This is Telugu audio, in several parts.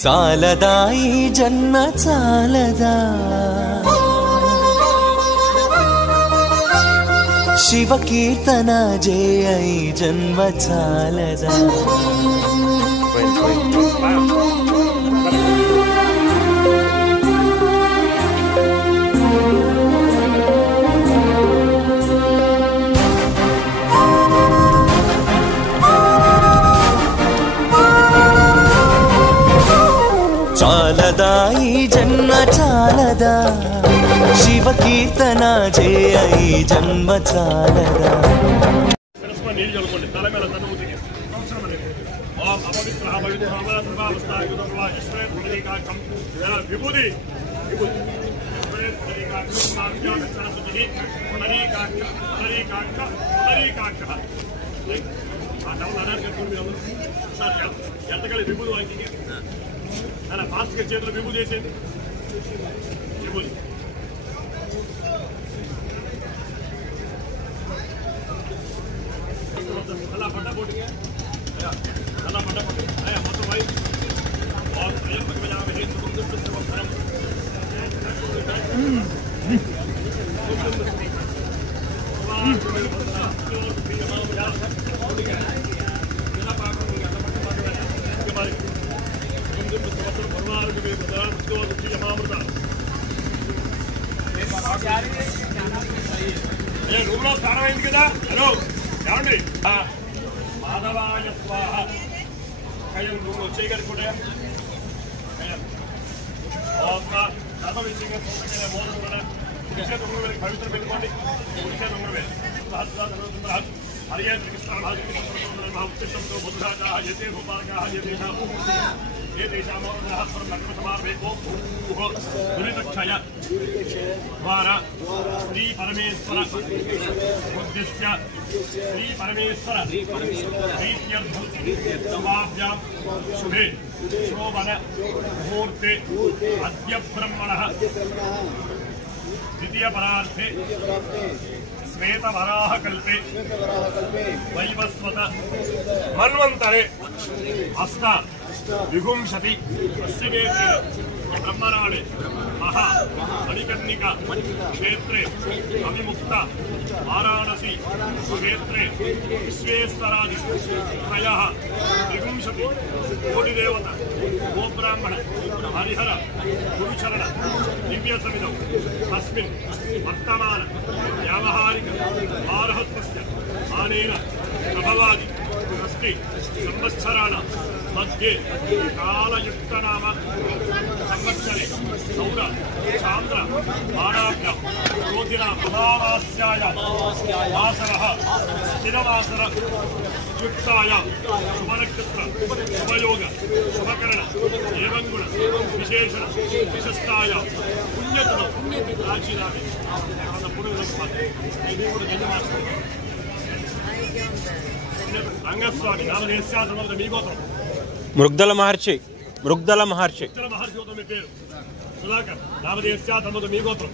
చాలదా ఈ జన్మ చాలదా శివ కీర్తన జయ ఈ జన్మ చాలదా చాలదా ఈ జన్మ చాలదా శివ కీర్తన జయ ఈ జన్మ చాలదా విభూతి ఎంతకాలి విభూతి వాకి అలా ఫాస్ట్గా చేతులు విభూతి చేసేది విభూతి అలా పడ్డ పోటీ అలా పడ్డ పోటీ అయ్యా మొత్తం వై రూమ్ లో స్నానం అయింది కదా. హలో ఏమండి మాధవాయ స్వాహ కయ్యం రూమ్ లో చేయగలుగుతాయా పవిత్ర పెట్టుకోండి హరియే శ్రీకృష్ణ బుద్ధాచా యతే భూపాలకా దురితక్షయ ద్వారా శ్రీ పరమేశ్వర ఉద్దిశ్య శ్రీ పరమేశ్వర ప్రీత్యర్థం శుభాభ్యాం శుభే శోభన ముహూర్తే అద్య బ్రహ్మణః ద్వితీయ పరార్థే శ్వేతవరాహ కల్పే వైవస్వత మన్వంతరే అష్ట విగుంశతి బ్రహ్మనాడే మహా మణికర్ణిక క్షేత్రే అవిముక్త వారాణసి క్షేత్రే విశ్వేశ్వరాది త్రయః త్రిగుంశతి కోటిదేవత గోబ్రాహ్మణ హరిహర గురుచరణ దివ్య సమిధౌ తస్మిన్ వర్తమాన వ్యావహారిక ఆర్హత్వస్య ఆనేన ప్రభవాది షష్ఠి సంవత్సరాణ మధ్యే కాలయుక్తనామ సంవత్సరే సౌర చాంద్ర వారాభ్యాం రోజున అమావాస్యాయ వాసరః స్థిరవాసర యుక్తాయ శుభనక్షత్ర శుభయోగ శుభకరణ ఏవంగుణ విశేషణ విశిష్టాయ పుణ్యతలో రాజీరామి రంగస్వామి నామదేశ్యాసమర్థ మీ గోత్రం మృగ్దల మహర్షి మహర్షి గోత్రం మీ పేరు సుధాకర్ నామదేశ్యాసమర్థ మీ గోత్రం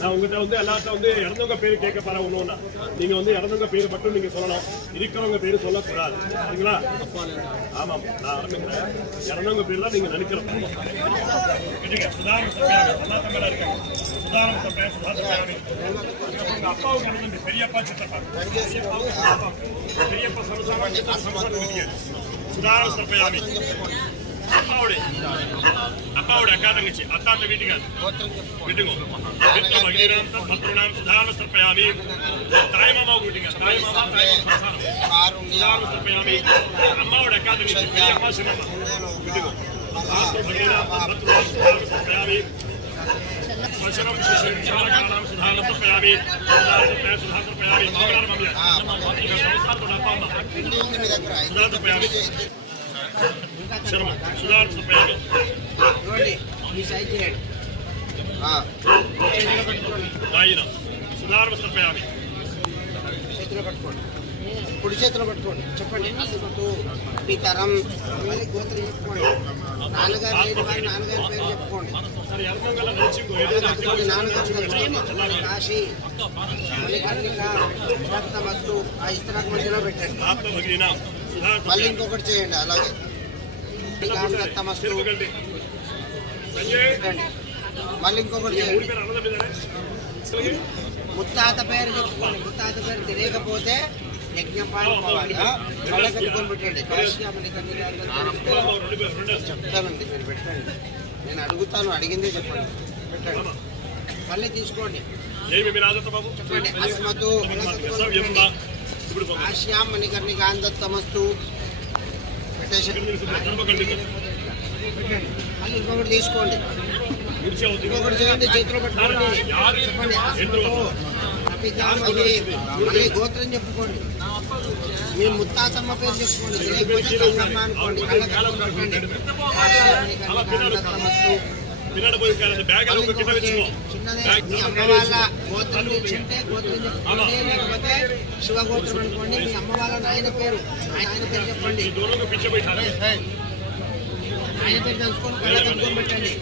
நான் உங்ககிட்ட வந்து எல்லாத்தையும் வந்து இறந்தவங்க பேர் கேட்க பாரு ஒன்று நீங்க வந்து இறந்தவங்க பேர் மட்டும் நீங்க சொல்லணும் இருக்கிறவங்க பேர் சொல்லக்கூடாது சரிங்களா ஆமாம் நான் ஆரம்பிக்கிறேன் இறந்தவங்க பேர் தான் நீங்க நினைக்கிறோம் சுதாரண சப்பையாமி நல்லா தமிழா இருக்கேன் சுதாரண சப்பையா சுதா சப்பையாமி உங்க அப்பாவுக்கு நடந்து பெரியப்பா சித்தப்பா பெரியப்பா சமசாம சித்தப்பா சமசாம சுதாரண சப்பையாமி அப்பாவோட அக்கா தங்கச்சி அத்தாத்த வீட்டுக்கார் விட்டுங்க விட்டு மகிழாம் பத்ருணாம் சுதாரண சர்ப்பயாமி தாய்மாமா வீட்டுங்க தாய்மாமா சுதாரண சர்ப்பயாமி அம்மாவோட அக்கா தங்கச்சி பெரியம்மா சின்னம்மா விட்டுங்க மகிழாம் பத்ருணாம் சுதாரண சர்ப்பயாமி வசனம் விசேஷாலகானாம் சுதாரண சர்ப்பயாமி சுதாரண சர்ப்பயாமி மங்கள மம்மியா సంవత్సరాల அப்பா அம்மா சுதாரண சர்ப்பயாமி శర్మ సుధారణ సర్పయామి నాయన సుధారణ సర్పయామి చేతిలో పట్టుకోండి కుడి చేతిలో పట్టుకోండి చెప్పండి పితరం గోత్రం చెప్పుకోండి నాన్నగారు లేని వారి నాన్నగారి పేరు చెప్పుకోండి నాన్నగారు కాశీ మణికర్ణిక రక్తమస్తు ఆ ఇస్తరాకు మధ్యలో పెట్టండి మళ్ళీ ఇంకొకటి చేయండి అలాగే మళ్ళీ ఇంకొకటి చేయండి ముత్తాత పేరు చెప్పుకోండి ముత్తాత పేరు తెలియకపోతే యజ్ఞపాలు పోవాలి కళ్ళ కట్టుకొని పెట్టండి చెప్తానండి మీరు పెట్టండి నేను అడుగుతాను అడిగిందే చెప్పండి పెట్టండి మళ్ళీ తీసుకోండి చెప్పండి అస్మతు ఆశ్యాం మణికర్ణికాంతమస్తు మళ్ళీ ఇంకొకటి తీసుకోండి ఇంకొకటి చేయండి చేతిలో పెట్టుకోండి చెప్పండి మళ్ళీ గోత్రం చెప్పుకోండి మీరు ముత్తాతమ్మ పేరు చెప్పుకోండి లేకపోతే గంగమ్మ అనుకోండి చిన్నదే మీ అమ్మ వాళ్ళ గోత్రం తెచ్చింటే గోత్రం చెప్పుకోండి లేకపోతే శివగోత్రం అనుకోండి మీ అమ్మ వాళ్ళ నాయన పేరు చెప్పండి ఆయన పేరు తెలుసుకొని కళ్ళ కట్టుకొని పెట్టండి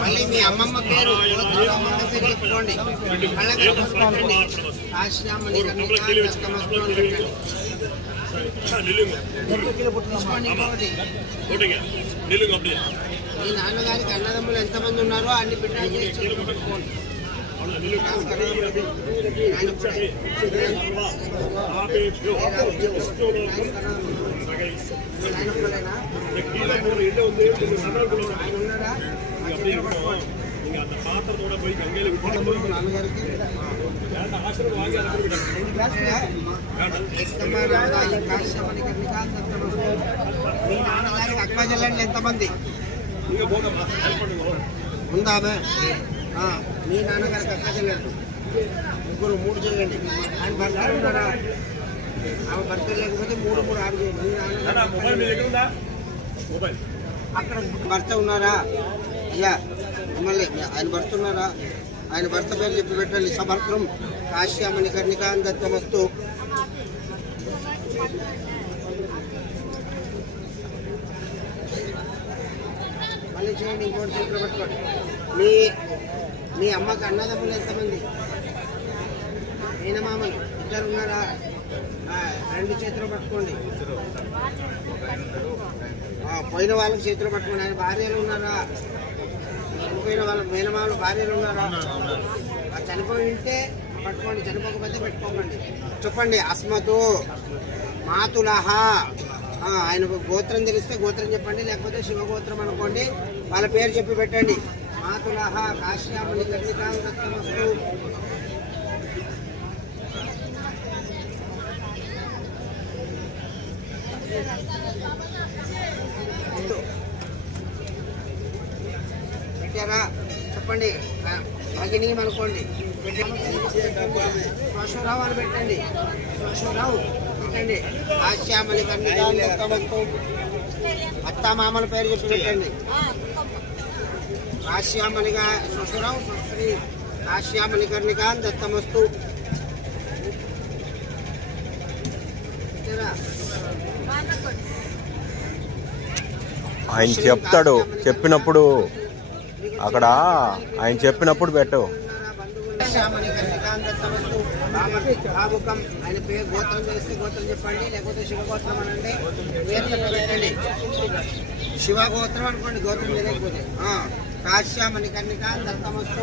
మళ్ళీ మీ అమ్మమ్మ పేరు అమ్మమ్మ పేరు చెప్పుకోండి కళ్ళ కట్టుకోండి ఆశ్యామణి మీ నాన్నగారికి అన్నదమ్ములు ఎంతమంది ఉన్నారో అన్ని బిడ్డలు చేసి పెట్టుకోండి మీ నాన్నగారికి అక్క చెల్లెండి ఎంతమంది ఉందా మీ నాన్నగారికి అక్క చెల్లెండు ముగ్గురు 3 చేయండి ఆయన భర్తలు ఉన్నారా ఆమె భర్తలు లేకపోతే 3 6 చేయండి మీ నాన్న అక్కడ భర్త ఉన్నారా అయ్యా మళ్ళీ ఆయన భర్త ఉన్నారా ఆయన భర్త పేరు చెప్పి పెట్టండి సమర్థం కాశ్యామణి కర్ణికాంతమస్తు మళ్ళీ చేయండి ఇంకోటి చేతిలో పెట్టుకోండి మీ అమ్మకి అన్నదమ్ములు ఎంతమంది మేనమామలు 2 ఉన్నారా 2 చేతిలో పట్టుకోండి పోయిన వాళ్ళకి చేతిలో పట్టుకోండి ఆయన భార్యలు ఉన్నారా చనిపోయిన వాళ్ళ మేనమామలు భార్యలు ఉన్నారా చనిపోయి ఉంటే పట్టుకోండి చనిపోకపోతే పెట్టుకోకండి చెప్పండి అస్మతు మాతులహ ఆయన గోత్రం తెలిస్తే గోత్రం చెప్పండి లేకపోతే శివగోత్రం అనుకోండి వాళ్ళ పేరు చెప్పి పెట్టండి మాతులహ కాశ్యామణి కర్ణికాంతమస్తు పెట్టారా చెప్పండి భగిని అనుకోండి శ్వశురావు అని పెట్టండి శ్వశురావు పెట్టండి ఆశ్యామణి కర్ణికాంతమస్తు అత్త మామల పేరు చెప్పి పెట్టండి కాశ్యామణిగా శ్వశురావు శ్రీ కాశ్యామణి కర్ణికాంతమస్తు ఆయన చెప్తాడు చెప్పినప్పుడు అక్కడ ఆయన చెప్పినప్పుడు పెట్టు ఆయన పేరు గోత్రం చేస్తే గోత్రం చెప్పండి లేకపోతే శివగోత్రం అనండి పేరు పెట్టండి శివగోత్రం అనుకోండి గోత్రం తెలియకపోతే కాశ్యామణి కర్ణికాంతమస్తు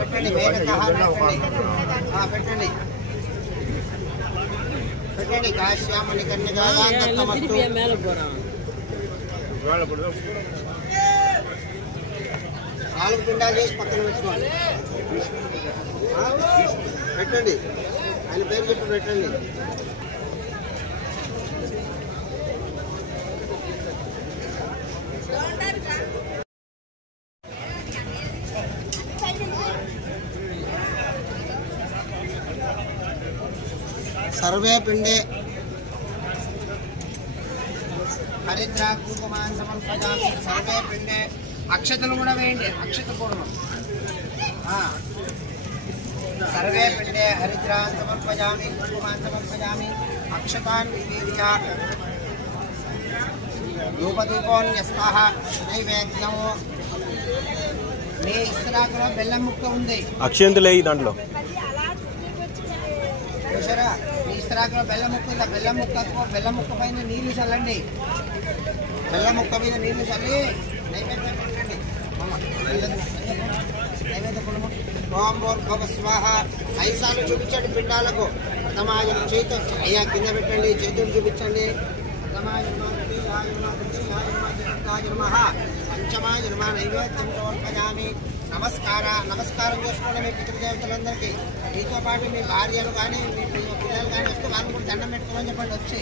పెట్టండి పెట్టండి పెట్టండి కాశ్యామణి కర్ణికాంతమస్తు 4 పిండాలు చేసి పక్కన పెట్టుకోండి పెట్టండి ఆయన పేరు చెప్పి పెట్టండి సర్వే పిండే హరిద్ర కుంకుమాన్ సమర్పయామి సర్వే పిండే అక్షతలు కూడా వేయండి అక్షత పూర్వం సర్వే పిండే హరిద్రాన్ సమర్పయామి కుంకుమాన్ సమర్పయామి అక్షతాన్ నివేద్య ధూపదీపోన్యస్తాః నైవేద్యం మీ ఇస్తరాకులో బెల్లం ముక్క ఉంది. అక్షంతులే దాంట్లో చూసారా, మీ ఇస్తరాకులో బెల్లం ముక్క ఉంది. బెల్లం ముక్క పైన నీళ్లు చల్లండి. బెల్లం ముక్క మీద నీళ్లు చల్లి నైవేద్యం పెట్టండి. ఓం భూర్భువః స్వాహ. ఐసాలు చూపించండి పిండాలకు. ప్రథమాయ చేతు అయ్యా కింద పెట్టండి, చేతులు చూపించండి. ప్రథమాయ పంచమాయ నైవేద్యం సమర్పయామి. నమస్కారం చేసుకోండి మీ పితృదేవతలందరికీ. మీతో పాటు మీ భార్యలు కానీ మీ పిల్లలు కానీ వస్తే వాళ్ళని కూడా దండం పెట్టుకోమని చెప్పండి. వచ్చి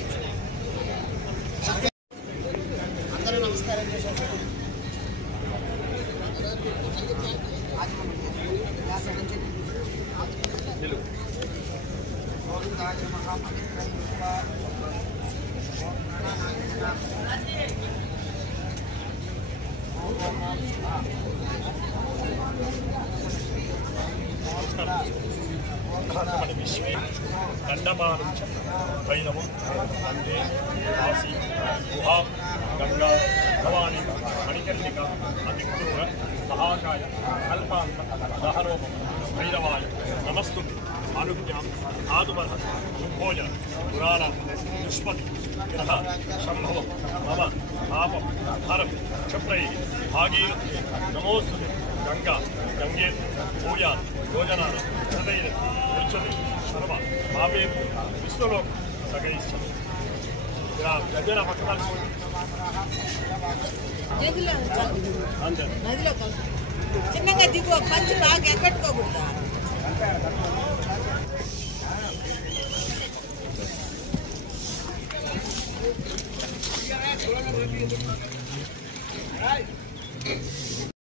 అందరూ నమస్కారం చేశారు. దండమానం వైరవం వందే కాశీ గుహా గంగా భవాని మణికర్ణిక అతిక్రూర మహాకాయ కల్పాంత దహరోపం భైరవాయ నమస్తు ఆనుజ్ఞాం ఆదుమర్హ శుభోజ పురాణ దుష్పతి గ్రహ సంభవం మమ పాపం హరం క్షప్రై భాగీరథి నమోస్తు గంగా గంగే భూయా యోజనా హృదయ పృచ్చతి సర్వ పాపే విష్ణులో సగయిష్యతి. ఇలా గజన పక్కన నదిలో చిన్నగా దిగు, పంచి బాగా ఎక్కట్టుకోకూడదా. Right.